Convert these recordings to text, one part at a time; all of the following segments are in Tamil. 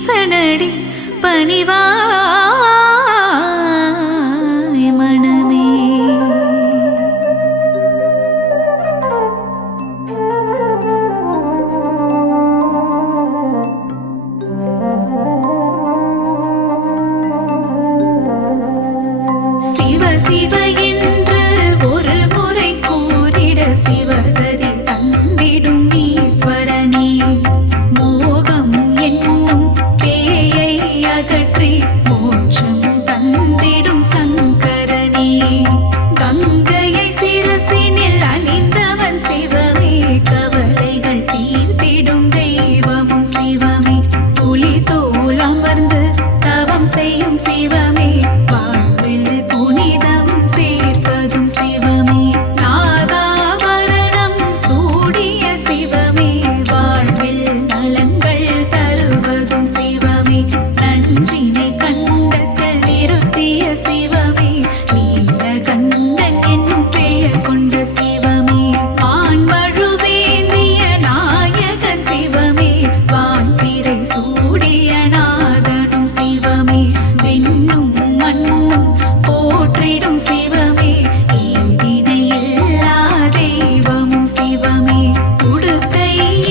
ஈசனடி பணிவாய் மனமே. சிவ சிவ என்று ஒரு முறை கூறிட சிவகதி தந்திடும் ஈஸ்வரனே. மோகம் என்னும் பேயை அகற்றி மோட்சம் தந்திடும் சங்கரனே. கங்கையை சிரசினில் அணிந்தவன் சிவமே. கவலைகள் தீர்த்திடும் தெய்வமும் சிவமே. புலி தோல் அமர்ந்து தவம் செய்யும் சிவமே. வாழ்வில் புனிதம் சேர்ப்பதும் சிவமே. நாகாபரணம் சூடிய சிவமே. வாழ்வில் நலங்கள் தருவதும் சிவமே. நஞ்சினை கண்டத்தில் நிறுத்திய சிவமே. நீலகண்டன் என்னும் பெயர் கொண்ட சிவமே. ஆண்மழுவேந்திய நாயகன் சிவமே. வான்பிறை சூடிய நாதனும் சிவமே. விண்ணும் மண்ணும் போற்றிடும் சிவமே. ஈடினை எல்லா தெய்வமும் சிவமே. உடுக்கை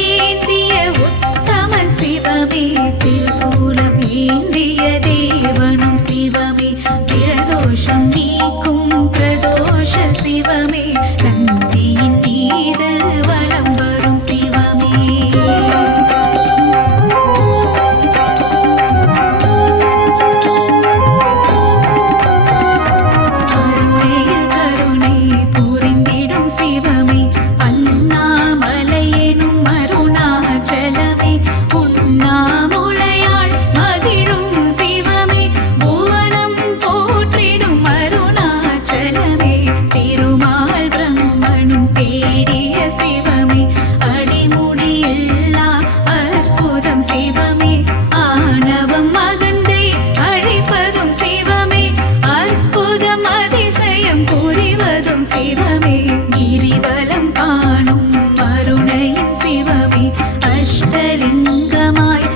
ஏந்திய உத்தமன் சிவமே. திருசூலம் ஏந்திய தேவனும் சிவமே. பிரதோஷம் நீக்கும் பிரதோஷ சிவமே. நந்தியின் மீது வலம் வரும் சிவமே. கருணையில் கருணை புரிந்திடும் சிவமே. அண்ணாமலை எனும் அருணாச்சலமே. உண்ணாமுலையாள் மகிழும் சிவமே. புவனம் போற்றிடும் அருணாச்சலமே. திருமால் பிரம்மனும் தேடிய சிவமே. அடிமுடி எல்லா அற்புதம் சிவமே. ஆணவம் அகந்தை அழிப்பதும் சிவமே. அற்புதம் அதிசயம் புரிவதும் சிவமே. கிரிவலம் காணும் அருணையின் சிவமே. அஷ்டலிங்கமாய்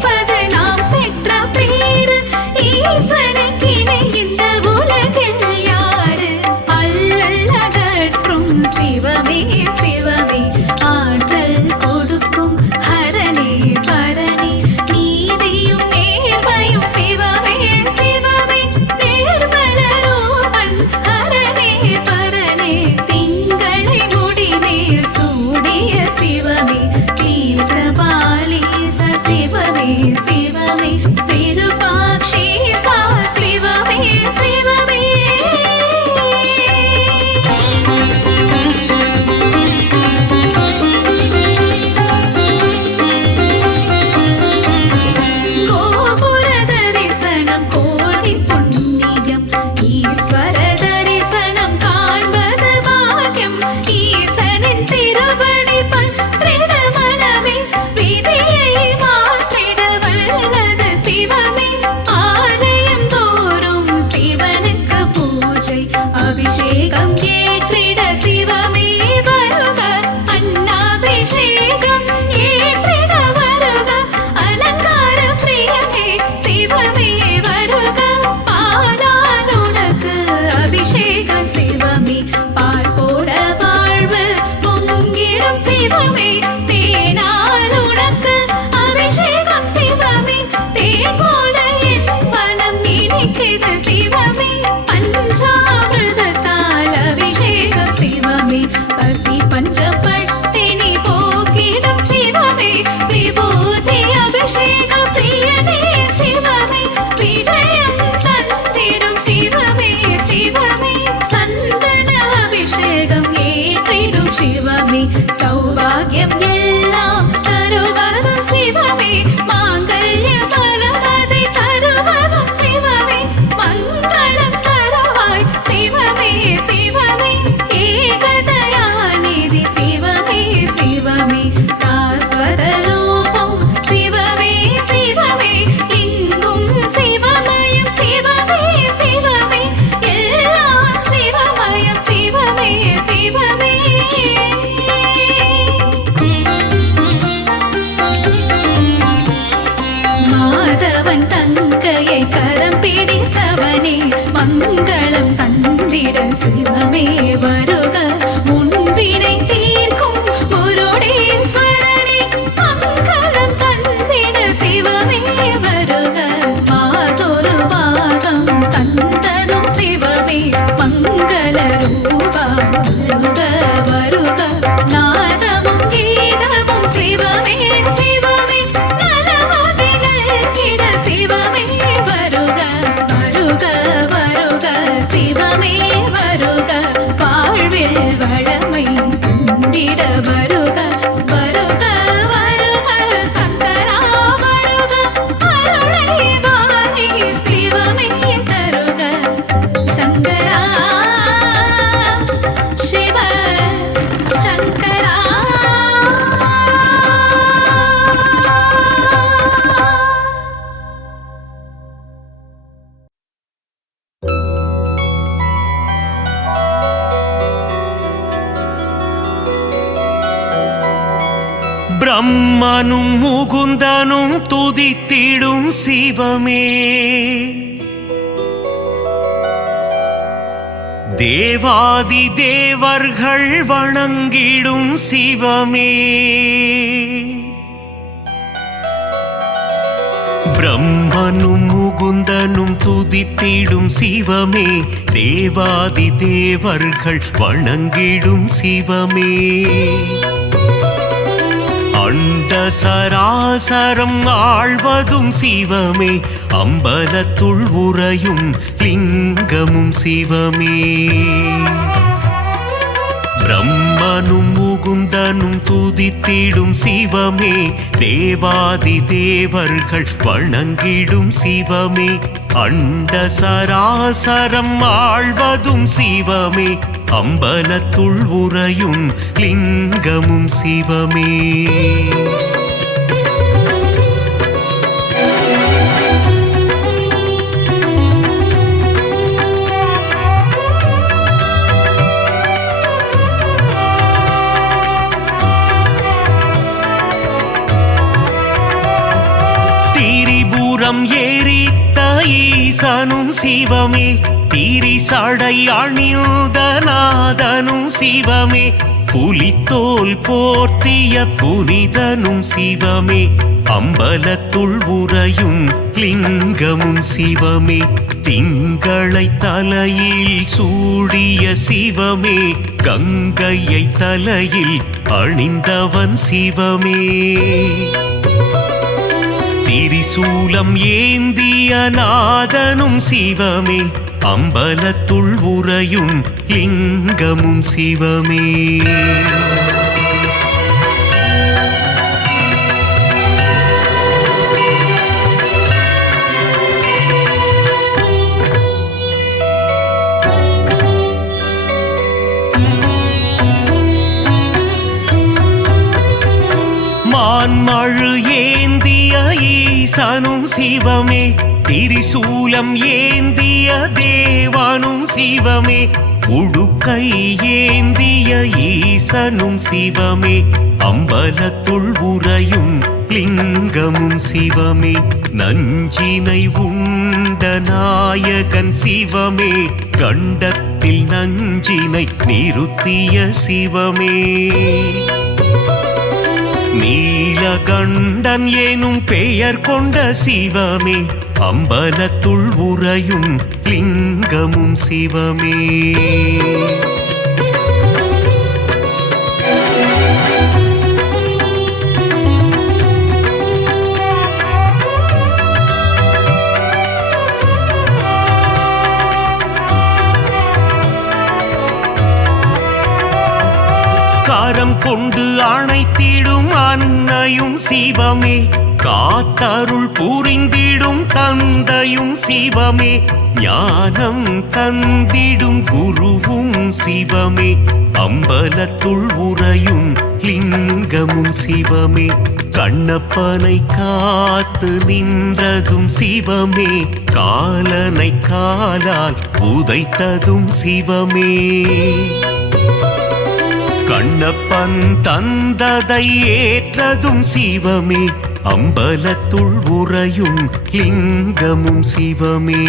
நினைப்பது நாம் பெற்ற பேரு. ஈசனுக்கு இணை இந்த உலகில் யாரு? அல்லல் அகற்றும் சிவமே சிவமே, ஆற்றல் கொடுக்கும் ஹரனே பரனே, நீதியும் நேர்மையும் சிவமே சிவமே, நேர்மல ரூபன் ஹரனே பரனே, திங்களை முடிமேல் சூடிய சிவமே, தீர்த்தபாலீச சிவமே சிவமே, விருபாக்ஷீசா சிவமே சிவமே. கோபுர தரிசனம் கோடி புண்ணியம், ஈஸ்வர தரிசனம் காண்பது பாக்கியம், ஈசனின் திருவடி பற்றிட மனமே, விதியை மாற்றிட வல்லது சிவமே, ஆலயம் தோறும் சிவனுக்கு பூஜை, அபிஷேகம் ஏற்றிட சிவமே வருக, அன்னாபிஷேகம் ஏற்றிட வருக, அலங்கார பிரியமே சிவமே வருக, பாலால் உனக்கு அபிஷேகம் சிவமே, பால் போட வாழ்வு பொங்கிடும் சிவமே, தேனால் உனக்கு அபிஷேகம் சிவமே, தேன் போல என் மனம் இனிக்குது சிவமே, பஞ்சாமிர்தத்தால் அபிஷேகம் சிவமே, பசி பஞ்சப்பட்டினி போக்கிடும் சிவமே, விபூதி அபிஷேக பிரியனே சிவமே, விஜயம் தந்திடும் சிவமே சிவமே, சந்தன அபிஷேகம் ஏற்றிடும் சிவமே, சௌபாகியம் எல்லாம் தருவதும் சிவமே, மாங்கல்ய பலமதை தருவதும் சிவமே, மங்களம் தருவாய் சிவமே சிவமே, ஏகதயாநிதி சிவமே சிவமே, சாஸ்வத ரூபம் சிவமே சிவமே, இங்கும் சிவமயம் சிவமே சிவமே, எல்லாம் சிவமயம் சிவமே சிவமே. மாதவன் தங்கையை கரம் பிடித்தவனே, மங்களம் தந்திட சிவமே வருக, முன்பினை தீர்க்கும் முருடேஸ்வரனே, மங்களம் தந்திட சிவமே வருக, மாதொரு பாகம் தந்ததும் சிவமே, மங்கள ரூபா வருக வருக, நாதமும் கீதமும் சிவமே சிவமே, நலமதிகள் கிட சிவமே வருக வருக வருக, சிவமே வருக, வாழ்வில் வளமை தந்திட வருக வருக வருக, சங்கரா வருக, அருளை வாரி சிவமே தருக, சங்கரா சிவ சங்கரா. பிரம்மனும் முகுந்தனும் துதித்திடும் சிவமே, தேவாதி தேவர்கள் வணங்கிடும் சிவமே, பிரம்மனும் முகுந்தனும் துதித்திடும் சிவமே, தேவாதி தேவர்கள் வணங்கிடும் சிவமே, அண்ட சராசரம் ஆழ்வதும் சிவமே, அம்பலத்துள் உறையும் லிங்கமும் சிவமே, பிரம்மனும் முகுந்தனும் துதித்திடும் சிவமே, தேவாதி தேவர்கள் வணங்கிடும் சிவமே, அண்ட சராசரம் ஆழ்வதும் சிவமே, அம்பலத்துள் உறையும் லிங்கமும் சிவமே. மலம் எரித்த ஈசனும் சிவமே திரிசடை அணிந்த நாதனும் சிவமே புலித்தோல் போர்த்திய புனிதனும் சிவமே அம்பலத்துள் உறையும் லிங்கமும் சிவமே திங்களை தலையில் சூடிய சிவமே கங்கையை தலையில் அணிந்தவன் சிவமே திரிசூலம் ஏந்திய நாதனும் சிவமே அம்பலத்துள் உறையும் லிங்கமும் சிவமே மான்மழு ஏந்திய ஈசனும் சிவமே திரிசூலம் ஏந்திய தேவானும் சிவமே உடுக்கை ஏந்திய ஈசனும் சிவமே அம்பலத்துள் உறையும் லிங்கமும் சிவமே நஞ்சினை உண்ட நாயகன் சிவமே கண்டத்தில் நஞ்சினை நிறுத்திய சிவமே நீலகண்டன் எனும் பெயர் கொண்ட சிவமே அம்பலத்துள் உறையும் லிங்கமும் சிவமே காரம் கொண்டு அணைத்திடும் அன்னையும் சிவமே காத்தருள் புரிந்திடும் தந்தையும் சிவமே ஞானம் தந்திடும் குருவும் சிவமே அம்பலத்துள் உறையும் லிங்கமும் சிவமே கண்ணப்பனை காத்து நின்றதும் சிவமே காலனை காலால் உதைத்ததும் சிவமே கண்ணப்பன் தந்ததை ஏற்றதும் சிவமே அம்பலத்துள் உறையும் லிங்கமும் சிவமே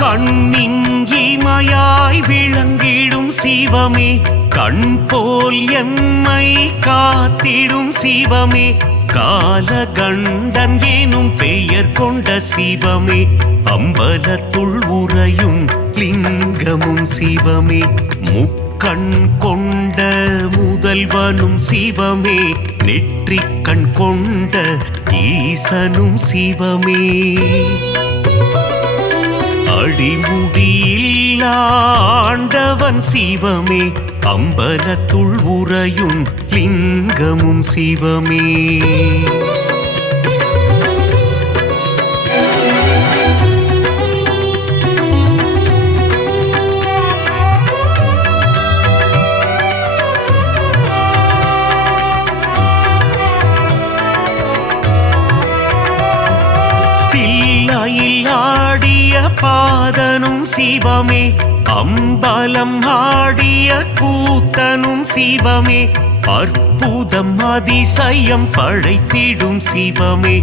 கண்ணின் இமையாய் விளங்கிடும் சிவமே கண் போல் எம்மை காத்திடும் சிவமே காலகண்டன் எனும் பெயர் கொண்ட சிவமே அம்பலத்துள் உறையும் லிங்கமும் சிவமே முக்கண் கொண்ட முதல்வனும் சிவமே நெற்றிக்கண் கொண்ட ஈசனும் சிவமே அடிமுடியில் ஆண்டவன் சிவமே அம்பலத்துள் உறையும் லிங்கமும் சிவமே தில்லையில் ஆடிய பாதனும் சிவமே அம்பலம் ஆடிய கூத்தனும் சிவமே அற்புதம் அதிசயம் படைத்திடும் சிவமே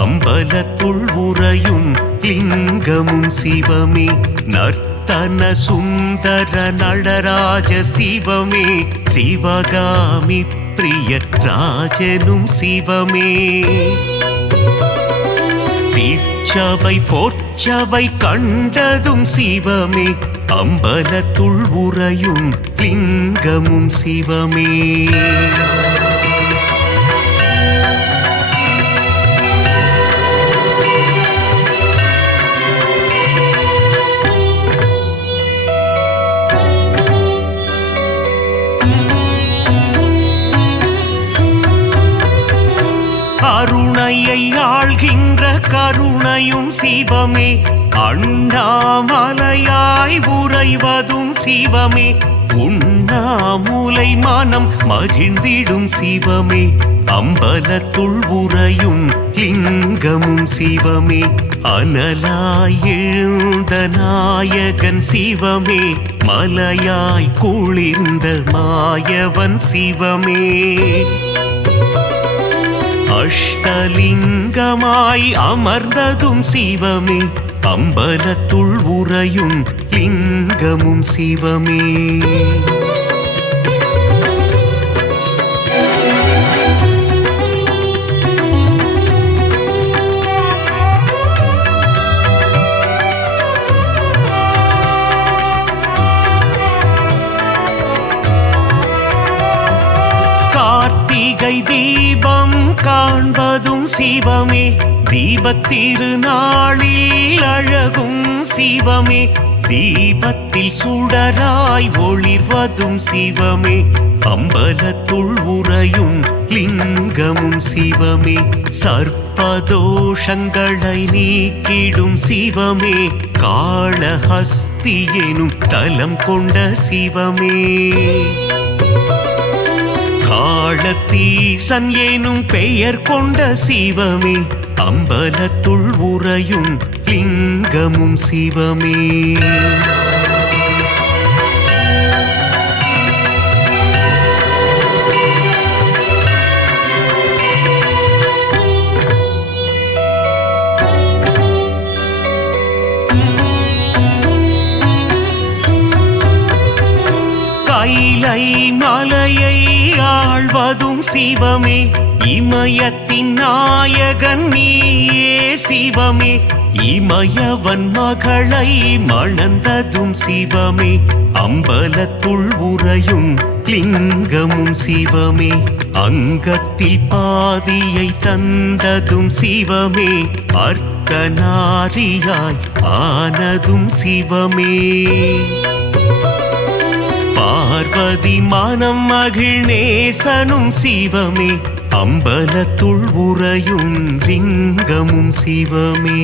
அம்பலத்துள் உறையும் லிங்கமும் சிவமே நர்த்தன சுந்தர நடராஜ சிவமே சிவகாமி பிரிய ராஜனும் சிவமே சீர்ச்சபை போற்றவை கண்டதும் சிவமே அம்பலத்துள் உறையும் லிங்கமும் சிவமே அருணையை ஆள்கின்ற கருணையும் சிவமே அண்ணாமலையாய் உறைவதும் சிவமே உண்ணாமுலை மனம் மகிழ்ந்திடும் சிவமே அம்பலத்துள் உறையும் லிங்கமும் சிவமே அனலாய் எழுந்த நாயகன் சிவமே மலையாய் குளிர்ந்த மாயவன் சிவமே அஷ்டலிங்கமாய் அமர்ந்ததும் சிவமே அம்பலத்துள் உறையும் லிங்கமும் சிவமே கார்த்திகை தீபம் காண்பதும் சிவமே தீபத்திருநாளில் அழகும் சிவமே தீபத்தில் சுடராய் ஒளிர்வதும் சிவமே அம்பலத்துள் உறையும் லிங்கமும் சிவமே சர்ப்பதோஷங்களை நீக்கிடும் சிவமே காளஹஸ்தி எனும் தலம் கொண்ட சிவமே காளத்தீசன் எனும் பெயர் கொண்ட சிவமே அம்பலத்துள் உறையும் லிங்கமும் சிவமே கைலை மலையை ஆழ்வதும் சிவமே இமயத்தின் நாயகன் நீயே சிவமே இமயவன் மகளை மணந்ததும் சிவமே அம்பலத்துள் உறையும் லிங்கமும் சிவமே அங்கத்தில் பாதியை தந்ததும் சிவமே அர்த்தநாரியாய் ஆனதும் சிவமே பார்வதி மனம் மகிழ்நேசனும் சிவமே அம்பலத்துள் உறையும் லிங்கமும் சிவமே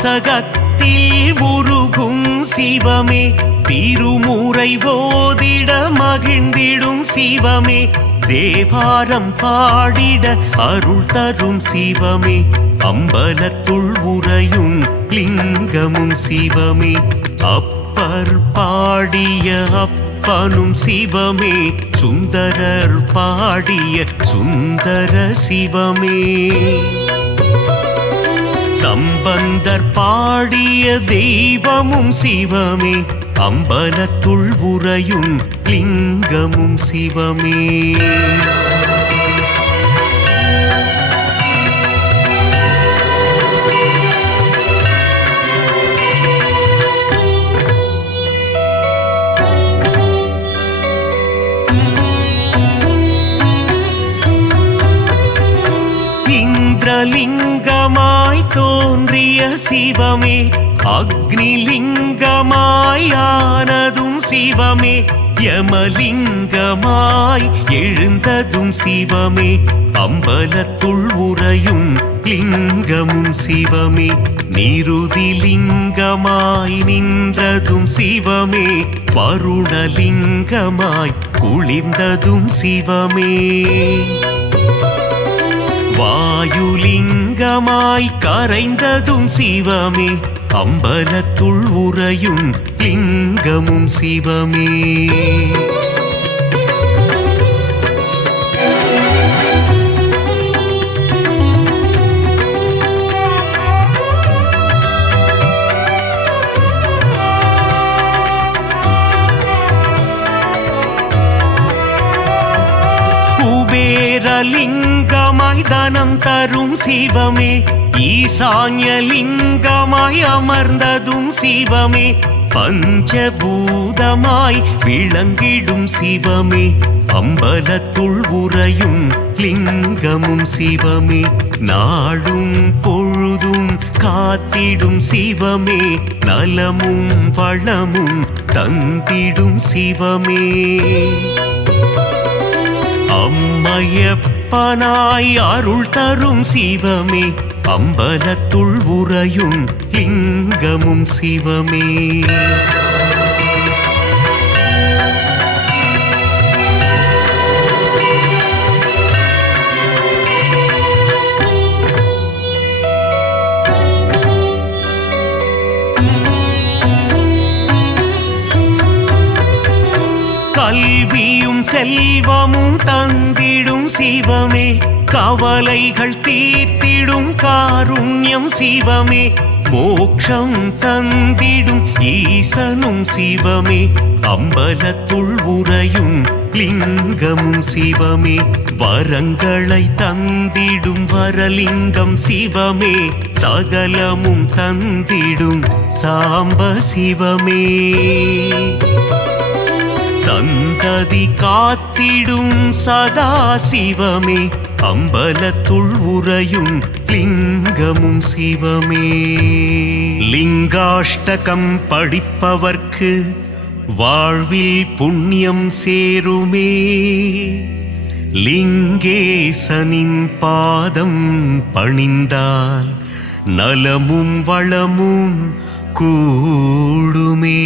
திருவாசகத்தில் உருகும் சிவமே திருமுறை ஓதிட மகிழ்ந்திடும் சிவமே தேவாரம் பாடிட அருள் தரும் சிவமே அம்பலத்துள் உறையும் லிங்கமும் சிவமே அப்பர் பாடிய அப்பனும் சிவமே சுந்தரர் பாடிய சுந்தர சிவமே சம்பந்தர் பாடிய தெய்வமும் சிவமே அம்பலத்துள் உறையும் லிங்கமும் சிவமே இந்திரலிங்கமாய் தோன்றிய சிவமே அக்னிலிங்கமாய் ஆனதும் சிவமே யமலிங்கமாய் எழுந்ததும் சிவமே அம்பலத்துள் உறையும் லிங்கமும் சிவமே நிருதிலிங்கமாய் நின்றதும் சிவமே வருணலிங்கமாய் குளிர்ந்ததும் சிவமே வாயுலிங்கமாய் கரைந்ததும் சிவமே அம்பலத்துள் உறையும் லிங்கமும் சிவமே குபேரலிங்கமாய் தனம் தரும் சிவமே ஈசான்யலிங்கமாய் அமர்ந்ததும் சிவமே பஞ்சபூதமாய் விளங்கிடும் சிவமே அம்பலத்துள் உறையும் லிங்கமும் சிவமே நாடும் பொழுதும் காத்திடும் சிவமே நலமும் வளமும் தந்திடும் சிவமே அம்மையப்பனாய் அருள் தரும் சிவமே அம்பலத்துள் உறையும் லிங்கமும் சிவமே கல்வியும் செல்வமும் தந்திடும் சிவமே கவலைகள் தீர்த்திடும் காருண்யம் சிவமே மோட்சம் தந்திடும் ஈசனும் சிவமே அம்பலத்துள் உறையும் லிங்கமும் சிவமே வரங்களை தந்திடும் வரலிங்கம் சிவமே சகலமும் தந்திடும் சாம்ப சிவமே சந்ததி காத்திடும் சதா சிவமே அம்பலத்துள் உறையும் லிங்கமும் சிவமே லிங்காஷ்டகம் படிப்பவர்க்கு வாழ்வில் புண்ணியம் சேருமே லிங்கேசனின் பாதம் பணிந்தால் நலமும் வளமும் கூடுமே